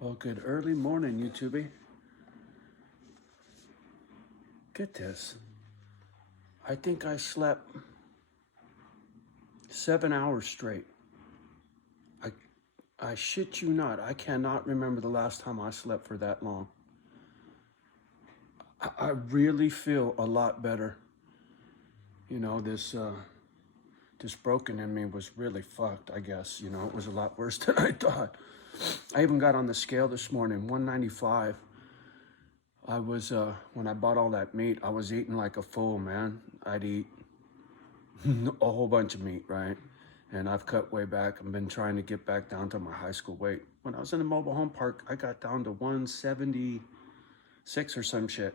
Well, good early morning, YouTube. Get this. I think I slept 7 hours straight. I, I shit you not. I cannot remember the last time I slept for that long. I really feel a lot better. You know, this broken in me was really fucked, I guess. You know, it was a lot worse than I thought. I even got on the scale this morning, 195. I was, when I bought all that meat, I was eating like a fool, man. I'd eat a whole bunch of meat, right? And I've cut way back. I've been trying to get back down to my high school weight. When I was in the mobile home park, I got down to 176 or some shit.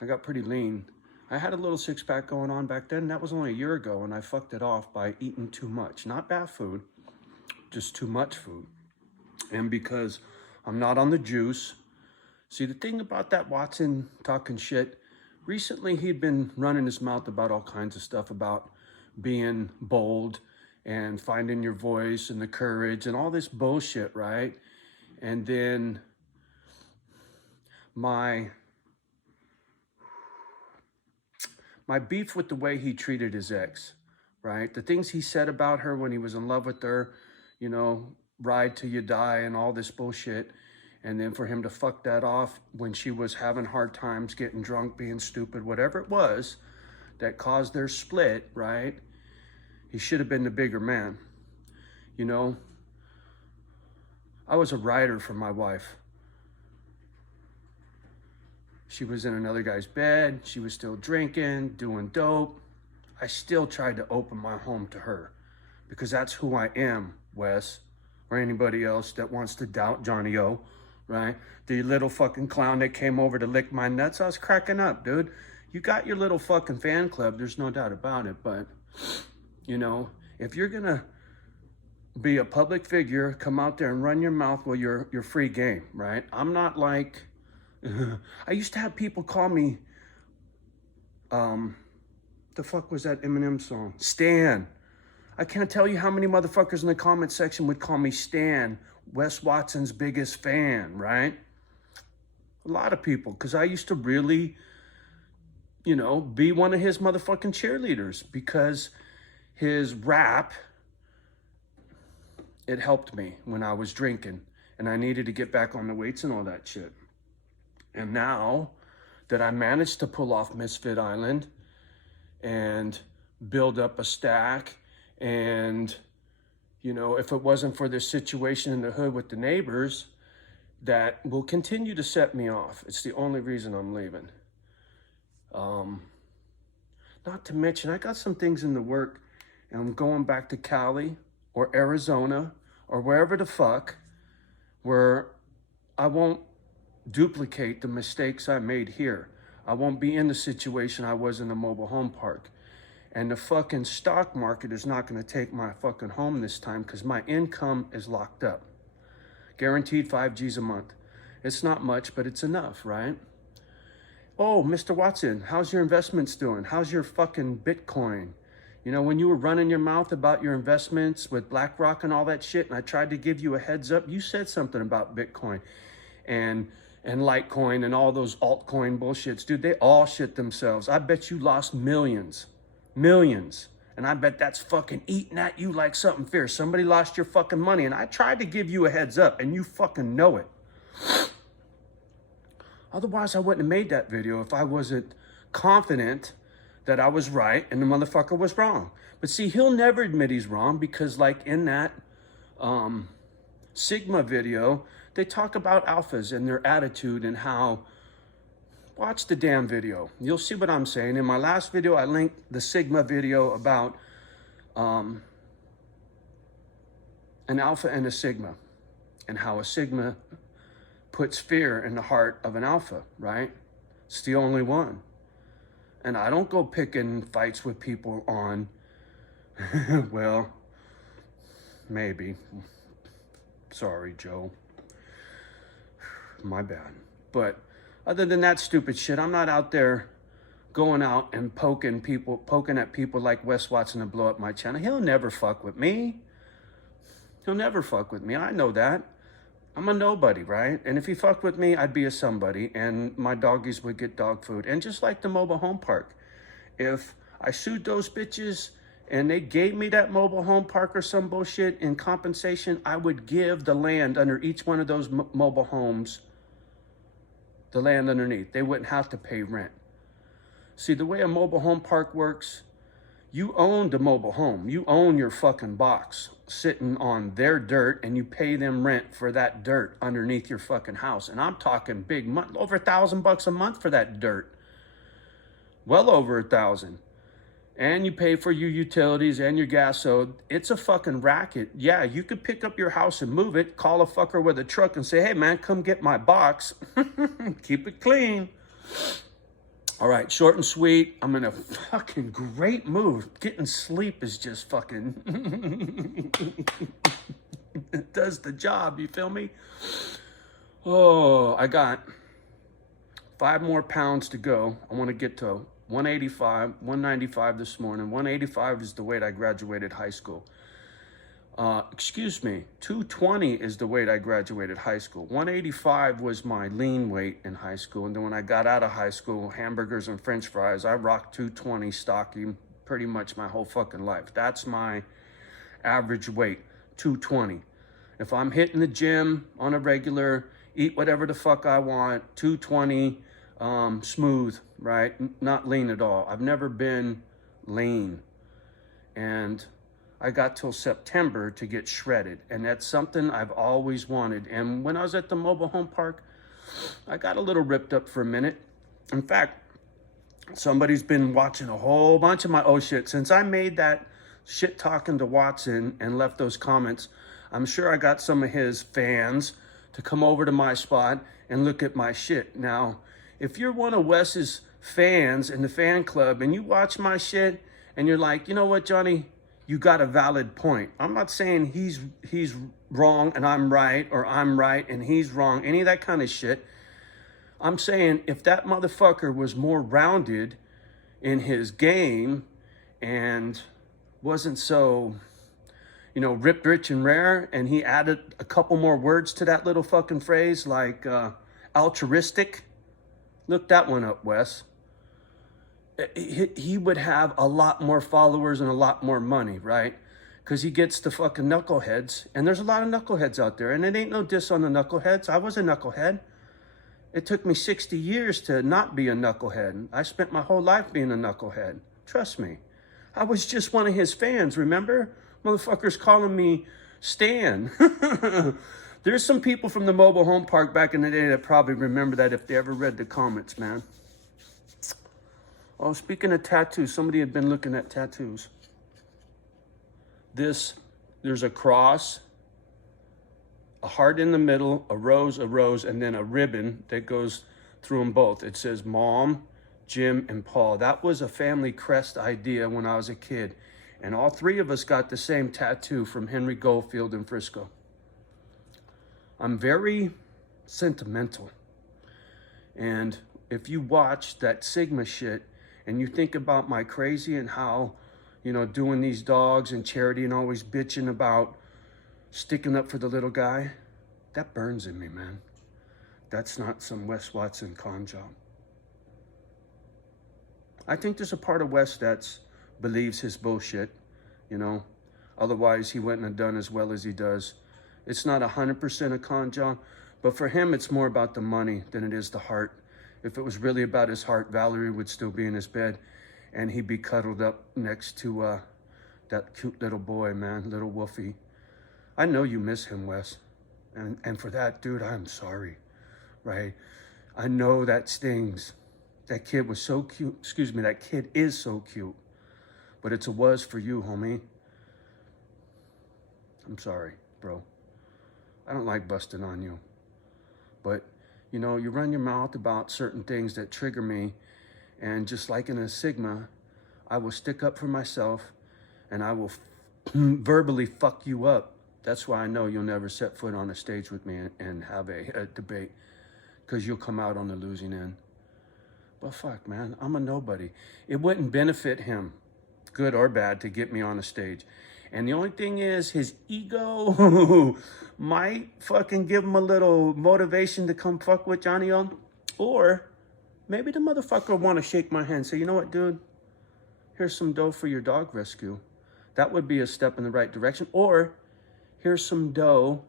I got pretty lean. I had a little six-pack going on back then. That was only a year ago, and I fucked it off by eating too much. Not bad food, just too much food. And because I'm not on the juice. See, the thing about that Watson talking shit, recently he'd been running his mouth about all kinds of stuff about being bold and finding your voice and the courage and all this bullshit, right? And then my beef with the way he treated his ex, right? The things he said about her when he was in love with her, you know, ride till you die and all this bullshit. And then for him to fuck that off when she was having hard times, getting drunk, being stupid, whatever it was that caused their split, right? He should have been the bigger man. You know, I was a rider for my wife. She was in another guy's bed. She was still drinking, doing dope. I still tried to open my home to her because that's who I am, Wes, or anybody else that wants to doubt Johnny O, right? The little fucking clown that came over to lick my nuts. I was cracking up, dude. You got your little fucking fan club. There's no doubt about it. But, you know, if you're going to be a public figure, come out there and run your mouth, well, you're free game, right? I'm not like... I used to have people call me, the fuck was that Eminem song? Stan. I can't tell you how many motherfuckers in the comment section would call me Stan, Wes Watson's biggest fan, right? A lot of people, because I used to really, you know, be one of his motherfucking cheerleaders because his rap, it helped me when I was drinking and I needed to get back on the weights and all that shit. And now that I managed to pull off Misfit Island and build up a stack, and, you know, if it wasn't for this situation in the hood with the neighbors, that will continue to set me off. It's the only reason I'm leaving. Not to mention, I got some things in the work, and I'm going back to Cali or Arizona or wherever the fuck, where I won't duplicate the mistakes I made here. I won't be in the situation I was in the mobile home park. And the fucking stock market is not going to take my fucking home this time because my income is locked up. Guaranteed 5 G's a month. It's not much, but it's enough, right? Oh, Mr. Watson, how's your investments doing? How's your fucking Bitcoin? You know, when you were running your mouth about your investments with BlackRock and all that shit, and I tried to give you a heads up, you said something about Bitcoin and Litecoin and all those altcoin bullshits. Dude, they all shit themselves. I bet you lost millions. And I bet that's fucking eating at you like something fierce. Somebody lost your fucking money, and I tried to give you a heads up, and you fucking know it. Otherwise, I wouldn't have made that video if I wasn't confident that I was right and the motherfucker was wrong. But see, he'll never admit he's wrong because, like, in that Sigma video, they talk about alphas and their attitude and how, watch the damn video. You'll see what I'm saying. In my last video, I linked the Sigma video about an alpha and a Sigma and how a Sigma puts fear in the heart of an alpha, right? It's the only one. And I don't go picking fights with people on, well, maybe. Sorry, Joe. My bad. But other than that stupid shit, I'm not out there going out and poking at people like Wes Watson to blow up my channel. He'll never fuck with me. He'll never fuck with me. I know that. I'm a nobody, right? And if he fucked with me, I'd be a somebody, and my doggies would get dog food. And just like the mobile home park, if I sued those bitches and they gave me that mobile home park or some bullshit in compensation, I would give the land under each one of those mobile homes, the land underneath. They wouldn't have to pay rent. See, the way a mobile home park works, you own the mobile home. You own your fucking box sitting on their dirt, and you pay them rent for that dirt underneath your fucking house. And I'm talking big money, over $1,000 a month for that dirt. Well over 1,000. And you pay for your utilities and your gas. So it's a fucking racket. Yeah, you could pick up your house and move it, call a fucker with a truck and say, hey man, come get my box. Keep it clean. All right, short and sweet. I'm in a fucking great mood. Getting sleep is just fucking... it does the job, you feel me? Oh, I got 5 more pounds to go. I want to get to 185, 195 this morning. 185 is the weight I graduated high school. 220 is the weight I graduated high school. 185 was my lean weight in high school. And then when I got out of high school, hamburgers and french fries, I rocked 220 stocky pretty much my whole fucking life. That's my average weight, 220. If I'm hitting the gym on a regular, eat whatever the fuck I want, 220, smooth, right? Not lean at all. I've never been lean. And I got till September to get shredded, and that's something I've always wanted. And when I was at the mobile home park, I got a little ripped up for a minute. In fact, somebody's been watching a whole bunch of my shit. Since I made that shit talking to Watson and left those comments, I'm sure I got some of his fans to come over to my spot and look at my shit. Now, if you're one of Wes's fans in the fan club and you watch my shit and you're like, you know what, Johnny, you got a valid point. I'm not saying he's wrong and I'm right, or I'm right and he's wrong, any of that kind of shit. I'm saying if that motherfucker was more rounded in his game and wasn't so, ripped, rich, and rare, and he added a couple more words to that little fucking phrase like altruistic. Look that one up, Wes. He would have a lot more followers and a lot more money, right? Because he gets the fucking knuckleheads. And there's a lot of knuckleheads out there. And it ain't no diss on the knuckleheads. I was a knucklehead. It took me 60 years to not be a knucklehead. I spent my whole life being a knucklehead. Trust me. I was just one of his fans, remember? Motherfuckers calling me Stan. There's some people from the mobile home park back in the day that probably remember that if they ever read the comments, man. Oh, speaking of tattoos, somebody had been looking at tattoos. There's a cross, a heart in the middle, a rose, and then a ribbon that goes through them both. It says Mom, Jim, and Paul. That was a family crest idea when I was a kid. And all 3 of us got the same tattoo from Henry Goldfield in Frisco. I'm very sentimental. And if you watch that Sigma shit, and you think about my crazy and how, doing these dogs and charity and always bitching about sticking up for the little guy, that burns in me, man. That's not some Wes Watson con job. I think there's a part of Wes that believes his bullshit, Otherwise, he wouldn't have done as well as he does. It's not 100% a con job, but for him, it's more about the money than it is the heart. If it was really about his heart, Valerie would still be in his bed and he'd be cuddled up next to that cute little boy, man, little Wolfie. I know you miss him, Wes. And for that, dude, I'm sorry, right? I know that stings. That kid was so cute. Excuse me, that kid is so cute. But it's a was for you, homie. I'm sorry, bro. I don't like busting on you. But you run your mouth about certain things that trigger me, and just like in a Sigma, I will stick up for myself, and I will verbally fuck you up. That's why I know you'll never set foot on a stage with me and have a debate, because you'll come out on the losing end. But fuck, man, I'm a nobody. It wouldn't benefit him, good or bad, to get me on a stage. And the only thing is, his ego might fucking give him a little motivation to come fuck with Johnny O. Or maybe the motherfucker want to shake my hand and say, you know what, dude? Here's some dough for your dog rescue. That would be a step in the right direction. Or here's some dough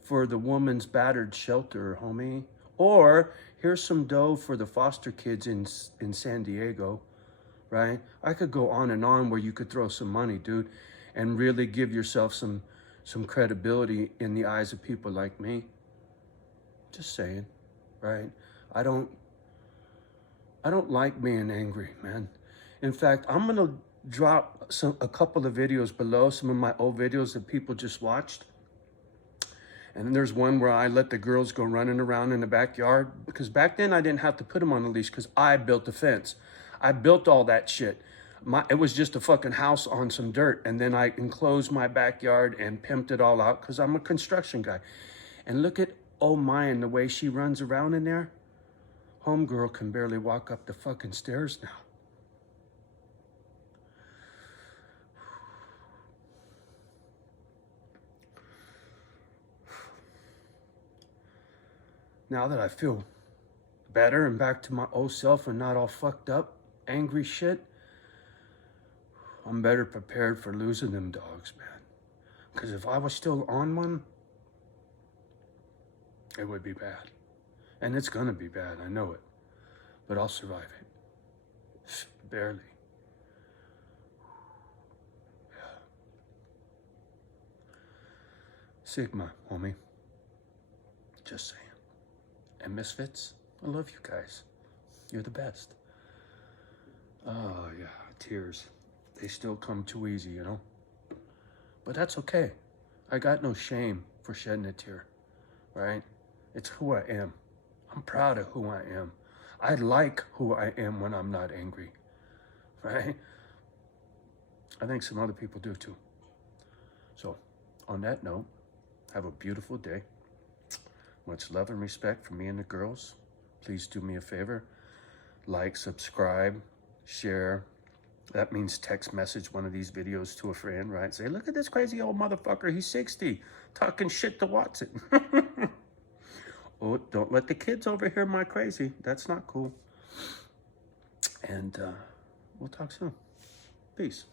for the woman's battered shelter, homie. Or here's some dough for the foster kids in San Diego, right? I could go on and on where you could throw some money, dude, and really give yourself some credibility in the eyes of people like me. Just saying, right? I don't like being angry, man. In fact, I'm gonna drop a couple of videos below, some of my old videos that people just watched. And then there's one where I let the girls go running around in the backyard, because back then I didn't have to put them on a leash because I built the fence. I built all that shit. It was just a fucking house on some dirt. And then I enclosed my backyard and pimped it all out because I'm a construction guy. And look at oh my, and the way she runs around in there. Homegirl can barely walk up the fucking stairs now. Now that I feel better and back to my old self and not all fucked up, angry shit, I'm better prepared for losing them dogs, man. Because if I was still on one, it would be bad. And it's gonna be bad, I know it. But I'll survive it. Barely. Yeah. Sigma, homie. Just saying. And Misfits, I love you guys. You're the best. Oh, yeah, tears. They still come too easy, you know? But that's okay. I got no shame for shedding a tear, right? It's who I am. I'm proud of who I am. I like who I am when I'm not angry, right? I think some other people do too. So, on that note, have a beautiful day. Much love and respect from me and the girls. Please do me a favor. Like, subscribe, share. That means text message one of these videos to a friend, right? Say, look at this crazy old motherfucker. He's 60, talking shit to Watson. Oh, don't let the kids overhear my crazy. That's not cool. And we'll talk soon. Peace.